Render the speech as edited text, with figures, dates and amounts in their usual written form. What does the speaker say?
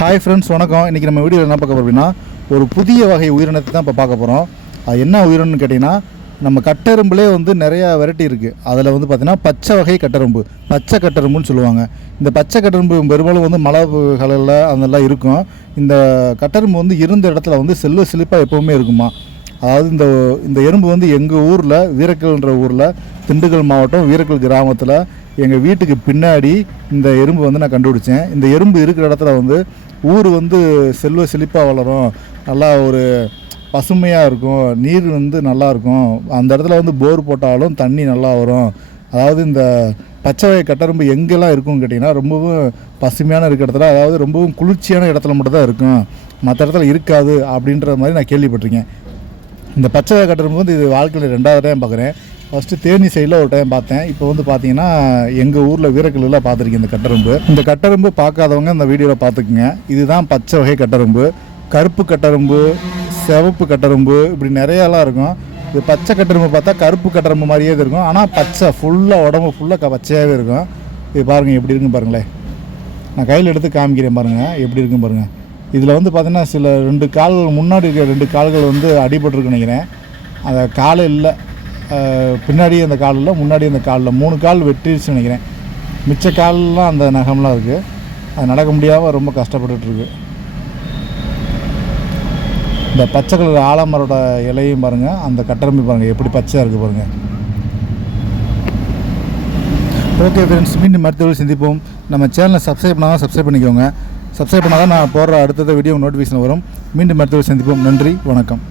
Hi friends, வணக்கம். இன்றைக்கி நம்ம வீடியோவில் என்ன பார்க்க போகிறோம் அப்படின்னா, ஒரு புதிய வகை உயிரினத்தை தான் இப்போ பார்க்க போகிறோம். அது என்ன உயிரினம்னு கேட்டிங்கன்னா, நம்ம கட்டெரும்புலேயே வந்து நிறையா வெரைட்டி இருக்குது. அதில் வந்து பார்த்திங்கன்னா பச்சை வகை கட்டெரும்பு, பச்சை கட்டெரும்புன்னு சொல்லுவாங்க. இந்த பச்சை கட்டெரும்பு பெரும்பாலும் வந்து மலைகளில் அதெல்லாம் இருக்கும். இந்த கட்டெரும்பு வந்து இருந்த இடத்துல வந்து செல்வ செழிப்பாக எப்போவுமே இருக்குமா. அதாவது இந்த எறும்பு வந்து எங்கள் ஊரில் வீரக்கல்ன்ற ஊரில், திண்டுக்கல் மாவட்டம் வீரக்கல் கிராமத்தில் எங்கள் வீட்டுக்கு பின்னாடி இந்த எறும்பு வந்து நான் கண்டுபிடிச்சேன். இந்த எறும்பு இருக்கிற இடத்துல வந்து ஊர் வந்து செல்வ செழிப்பாக வளரும், நல்லா ஒரு பசுமையாக இருக்கும், நீர் வந்து நல்லாயிருக்கும். அந்த இடத்துல வந்து போர் போட்டாலும் தண்ணி நல்லா வரும். அதாவது இந்த பச்சை வகை கட்டெரும்பு எங்கெல்லாம் இருக்கும்னு கேட்டிங்கன்னா, ரொம்பவும் பசுமையான இருக்கிற இடத்துல, அதாவது ரொம்பவும் குளிர்ச்சியான இடத்துல மட்டும் தான் இருக்கும், மற்ற இடத்துல இருக்காது அப்படின்ற மாதிரி நான் கேள்விப்பட்டிருக்கேன். இந்த பச்சை வகை கட்டெரும்பு வந்து இது வாழ்க்கையில் 2வது டைம் பார்க்குறேன். ஃபஸ்ட்டு தேனி சைடில் ஒரு டைம் பார்த்தேன். இப்போ வந்து பார்த்தீங்கன்னா எங்கள் ஊரில் வீரக்கல்லில் பார்த்துருக்கேன் இந்த கட்டெரும்பு. இந்த கட்டெரும்பு பார்க்காதவங்க இந்த வீடியோவில் பார்த்துக்குங்க. இதுதான் பச்சை வகை கட்டெரும்பு. கருப்பு கட்டெரும்பு, சிவப்பு கட்டெரும்பு, இப்படி நிறையாலாம் இருக்கும். இது பச்சை கட்டெரும்பு பார்த்தா கருப்பு கட்டெரும்பு மாதிரியே இருக்கும், ஆனால் பச்சை ஃபுல்லாக, உடம்பு ஃபுல்லாக பச்சையாகவே இருக்கும். இது பாருங்கள் எப்படி இருக்குன்னு பாருங்களேன். நான் கையில் எடுத்து காமிக்கிறேன் பாருங்கள் எப்படி இருக்குன்னு பாருங்கள். இதில் வந்து பார்த்திங்கன்னா சில 2 கால்கள், முன்னாடி இருக்கிற 2 கால்கள் வந்து அடிபட்டுருக்குன்னு நினைக்கிறேன். அந்த கால் இல்லை, பின்னாடி அந்த கால் இல்லை, முன்னாடி அந்த காலில் 3 கால் வெட்டிடுச்சுன்னு நினைக்கிறேன். மிச்ச கால்லாம் அந்த நகம்லாம் இருக்குது. அது நடக்க முடியாமல் ரொம்ப கஷ்டப்பட்டுருக்கு. இந்த பச்சை கலர் ஆலமரோட இலையும் பாருங்கள், அந்த கட்டெரும்பு பாருங்கள் எப்படி பச்சையாக இருக்குது பாருங்கள். ஓகே ஃப்ரெண்ட்ஸ், மீண்டும் அடுத்த சந்திப்போம். நம்ம சேனலை சப்ஸ்கிரைப் பண்ணால் சப்ஸ்கிரைப் பண்ணிக்கோங்க. சப்ஸ்கிரைப் பண்ணால் தான் நான் போடுற அடுத்த வீடியோ நோட்டிஃபிகேஷன் வரும். மீண்டும் அடுத்த சந்திப்போம். நன்றி, வணக்கம்.